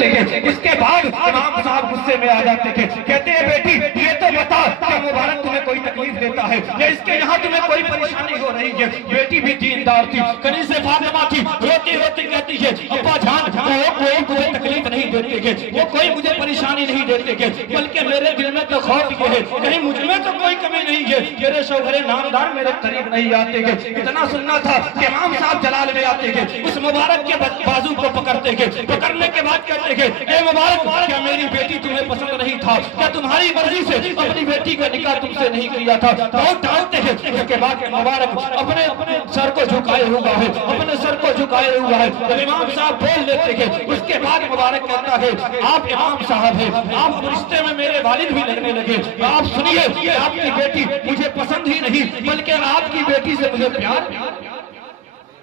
اس کے بعد امام صاحب غصے میں آ جاتے تھے، کہتے ہیں بیٹی یہ تو بتا کہ مبارک تمہیں کوئی تکلیف دیتا ہے یا اس کے یہاں تمہیں کوئی پریشانی ہو رہی ہے؟ بیٹی بھی دیندار تھی، کنیز فاطمہ تھی، روتی روتی کہتی ہے ابا جان وہ کوئی مجھے تکلیف نہیں دیتے گے، وہ کوئی مجھے پریشانی نہیں دیتے گے، بلکہ میرے دل میں تو خوف یہ ہے کہیں مجھ میں تو کوئی کمی نہیں ہے، میرے شوہر نامدار میرے قریب نہیں آتے گے۔ اتنا سننا تھا کہ امام صاحب جلال میں آتے گے، اس مبارک کے بازو کو پکڑتے گے، پکڑنے کے بعد کہتے گے اے مبارک کیا میری بیٹی تمہیں پسند نہیں تھا؟ کیا تمہاری مرضی سے اپنی بیٹی کا نکاح تم سے نہیں کیا تھا؟ بہت ڈانٹتے ہیں۔ اس کے بعد مبارک اپنے سر کو جھکائے ہوا ہے، اپنے سر کو جھکائے ہوا ہے، جب امام صاحب بول لیتے ہیں اس کے بعد مبارک کہتا ہے آپ امام صاحب ہیں، آپ رشتے میں میرے والد بھی لگنے لگے، آپ سنیے کہ آپ کی بیٹی مجھے پسند ہی نہیں بلکہ آپ کی بیٹی سے مجھے پیار۔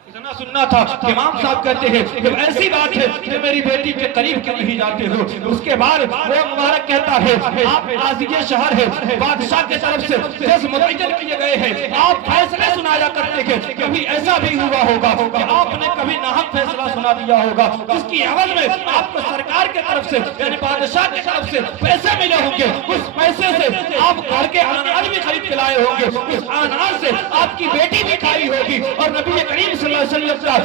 اتنا سننا تھا کہ امام صاحب کہتے ہیں جب ایسی بات ہے کہ میری بیٹی کے قریب کیوں نہیں جاتے ہو؟ اس کے بعد وہ مبارک کہتا ہے آپ قاضی شہر ہے، بادشاہ کے طرف سے جج متعین کیے گئے ہیں، آپ فیصلے سنایا کرتے ہیں، کبھی ایسا بھی ہوا ہوگا کہ آپ نے کبھی ناحق فیصلہ سنا دیا ہوگا، اس کی عوض میں آپ کو سرکار کے طرف سے یعنی بادشاہ کے طرف سے پیسے ملے ہوں گے، اس پیسے سے آپ گھر کے اناج بھی خرید کے لائے ہوں گے، اس اناج سے آپ کی بیٹی بھی کھائی ہوگی، اور نبی کریم صلی اللہ علیہ وسلم کا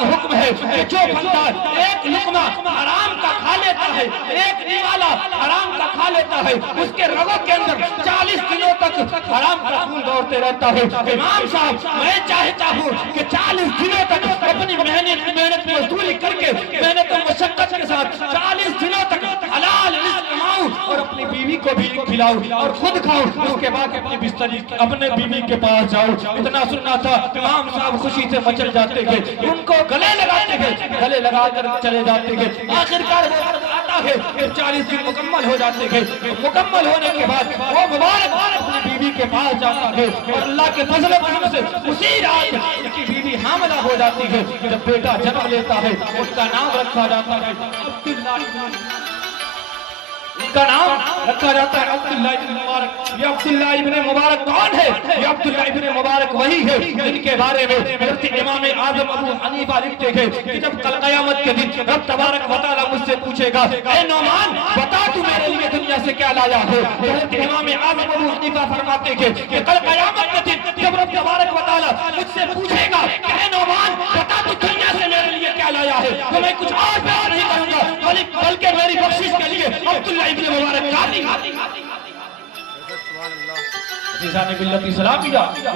حکم ہے کہ جو بندہ ایک لقمہ حرام کا کھا لیتا ہے، ایک نیوالا حرام کا کھا لیتا ہے، اس کے رگوں کے اندر 40 دنوں تک حرام کا خون دوڑتے رہتا ہے۔ امام صاحب میں چاہتا ہوں کہ 40 دنوں تک اپنی محنت مزدوری کر کے محنت و مشقت کے ساتھ 40 دنوں تک حلال رزق کماؤں اور اپنی بیوی کو بھی کھلاؤں اور خود کھاؤں، اس کے بعد اپنی بستری اپنے بیوی کے پاس جاؤں۔ اتنا سننا تھا امام صاحب خوشی سے مچل جاتے گے، ان کو گلے لگاتے گے، گلے لگا کر چلے جاتے گے۔ آخرکار وہ وقت آتا ہے کہ 40 دن مکمل ہو جاتے گے، مکمل ہونے کے بعد وہ مبارک اپنی بیوی کے پاس جاتا ہے اور اللہ کے فضل و کرم سے اسی رات ان کی بیوی حاملہ ہو جاتی ہے۔ جب بیٹا جنم لیتا ہے اس کا نام رکھا جاتا ہے عبداللہ، ان کا نام رکھا جاتا ہے عبداللہ ابن مبارک۔ یہ عبداللہ ابن مبارک کون ہے؟ یہ عبداللہ ابن مبارک وہی ہے جن کے بارے میں حضرت امام اعظم ابو حنیفہ لکھتے ہیں کہ جب کل قیامت کے دن رب تبارک و تعالیٰ مجھ سے پوچھے گا اے نعمان بتا تو میرے لیے دنیا سے کیا لایا ہے؟ حضرت امام اعظم ابو حنیفہ فرماتے ہیں کہ کل قیامت کے دن جب رب تبارک و تعالیٰ مجھ سے پوچھے گا کہ اے نعمان بتا تو دنیا سے میرے لیے کیا لایا ہے، تو میں کچھ اور بیان نہیں کروں گا بلکہ میری بخشش کے لیے عبداللہ ابن مبارک کافی۔ عزیزان باللہ سلام